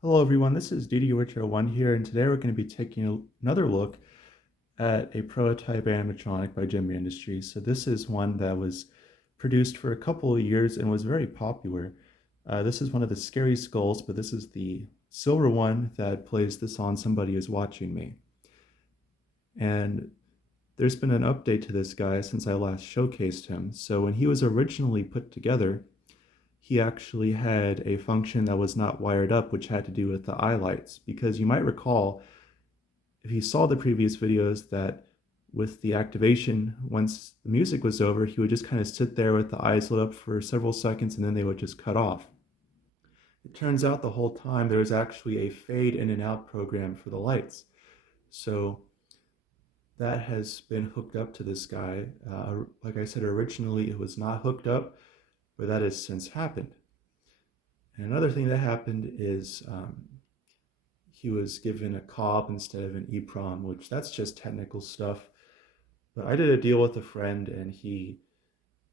Hello everyone, this is DD1 here, and today we're going to be taking another look at a prototype animatronic by Gemmy Industries. So this is one that was produced for a couple of years and was very popular. This is one of the scary skulls, but this is the silver one that plays the song Somebody Is Watching Me. And there's been an update to this guy since I last showcased him. So when he was originally put together, he actually had a function that was not wired up, which had to do with the eye lights. Because you might recall, if you saw the previous videos, that with the activation, once the music was over, he would just kind of sit there with the eyes lit up for several seconds and then they would just cut off. It turns out the whole time there was actually a fade in and out program for the lights. So that has been hooked up to this guy. Like I said, originally it was not hooked up, but that has since happened. And another thing that happened is he was given a cob instead of an EEPROM, which that's just technical stuff. But I did a deal with a friend, and he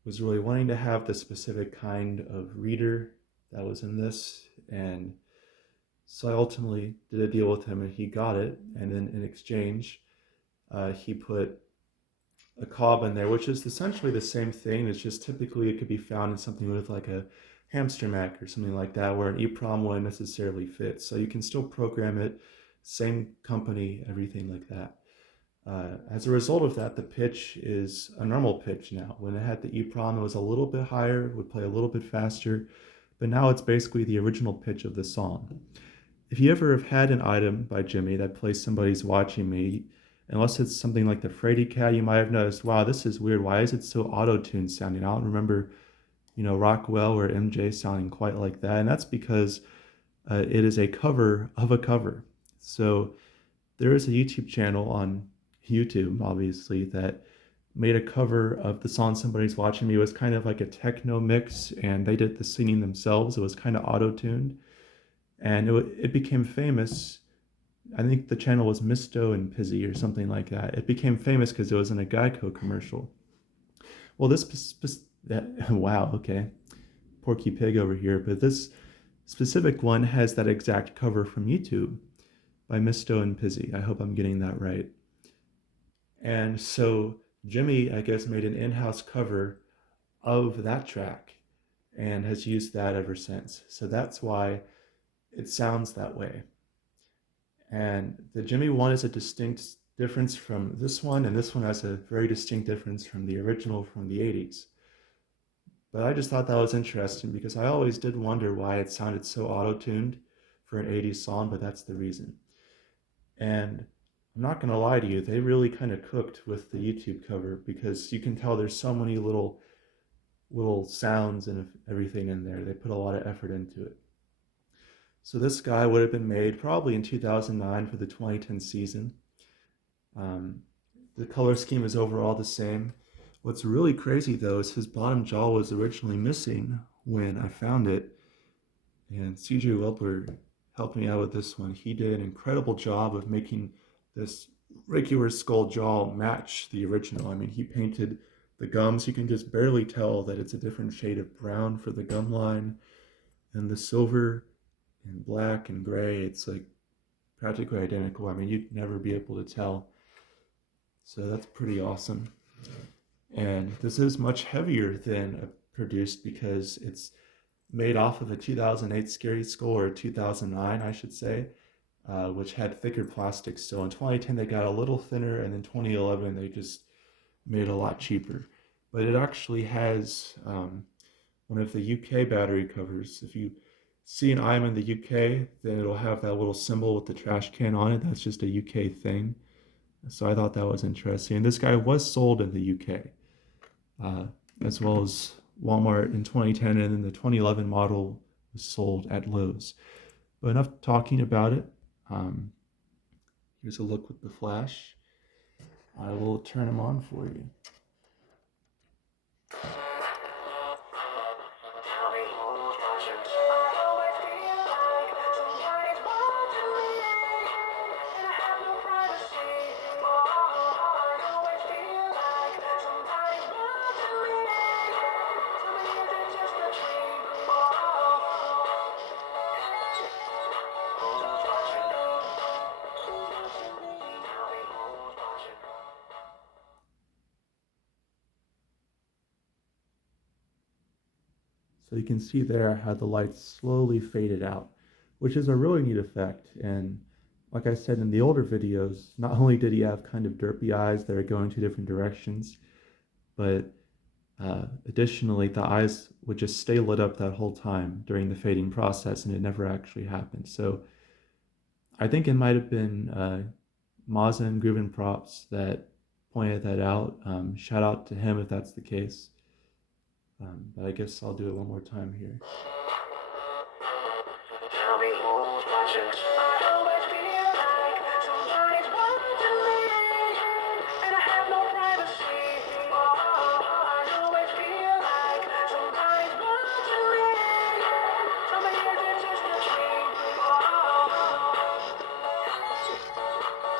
was really wanting to have the specific kind of reader that was in this. And so I ultimately did a deal with him, and he got it. And then in exchange, he put a cob in there, which is essentially the same thing. It's just typically it could be found in something with like a hamster Mac or something like that, where an EEPROM wouldn't necessarily fit. So you can still program it, same company, everything like that. As a result of that, the pitch is a normal pitch now. When it had the EEPROM, it was a little bit higher, would play a little bit faster, but now it's basically the original pitch of the song. If you ever have had an item by Gemmy that plays Somebody's Watching Me, unless it's something like the Freddy Cat, you might have noticed, wow, this is weird. Why is it so auto-tuned sounding? I don't remember, Rockwell or MJ sounding quite like that. And that's because it is a cover of a cover. So there is a YouTube channel on YouTube, obviously, that made a cover of the song Somebody's Watching Me. It was kind of like a techno mix, and they did the singing themselves. It was kind of auto-tuned. And it became famous. I think the channel was Misto and Pizzy or something like that. It became famous because it was in a Geico commercial. Well, wow, okay, Porky Pig over here, but this specific one has that exact cover from YouTube by Misto and Pizzy. I hope I'm getting that right. And so Gemmy, I guess, made an in-house cover of that track and has used that ever since. So that's why it sounds that way. And the Gemmy one is a distinct difference from this one, and this one has a very distinct difference from the original from the 80s. But I just thought that was interesting because I always did wonder why it sounded so auto-tuned for an 80s song, but that's the reason. And I'm not going to lie to you, they really kind of cooked with the YouTube cover because you can tell there's so many little sounds and everything in there. They put a lot of effort into it. So this guy would have been made probably in 2009 for the 2010 season. Um, the color scheme is overall the same. What's really crazy though is his bottom jaw was originally missing when I found it, and CJ Welper helped me out with this one. He did an incredible job of making this regular skull jaw match the original. I mean, he painted the gums. You can just barely tell that it's a different shade of brown for the gum line, and the silver and black and gray. It's like practically identical. I mean, you'd never be able to tell. So that's pretty awesome. And this is much heavier than produced because it's made off of a 2008 Scary Skull, or 2009, I should say, which had thicker plastic still. In 2010, they got a little thinner, and in 2011, they just made it a lot cheaper. But it actually has one of the UK battery covers. If you see an item in the UK, then it'll have that little symbol with the trash can on it. That's just a UK thing. So I thought that was interesting. And this guy was sold in the UK, as well as Walmart in 2010, and then the 2011 model was sold at Lowe's. But enough talking about it. Um, Here's a look with the flash. I will turn them on for you. So you can see there how the lights slowly faded out, which is a really neat effect. And like I said in the older videos, not only did he have kind of derpy eyes that are going two different directions, but additionally, the eyes would just stay lit up that whole time during the fading process, and it never actually happened. So I think it might have been Mazen Groovin Props that pointed that out. Shout out to him if that's the case. But I guess I'll do it one more time here. Tell me who's watching. I always feel like somebody's watching me, and I have no privacy. I always feel like somebody's watching me. Somebody is just a dream.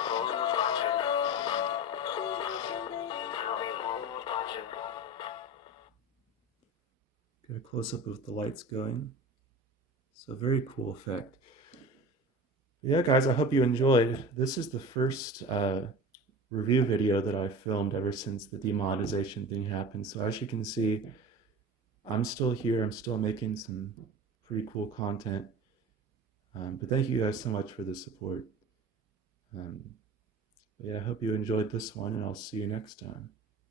Who's watching? Tell me who's watching. Get a close up of the lights going. So very cool effect. Yeah, guys, I hope you enjoyed. This is the first review video that I filmed ever since the demonetization thing happened. So as you can see, I'm still here. I'm still making some pretty cool content. But thank you guys so much for the support. Yeah, I hope you enjoyed this one, and I'll see you next time.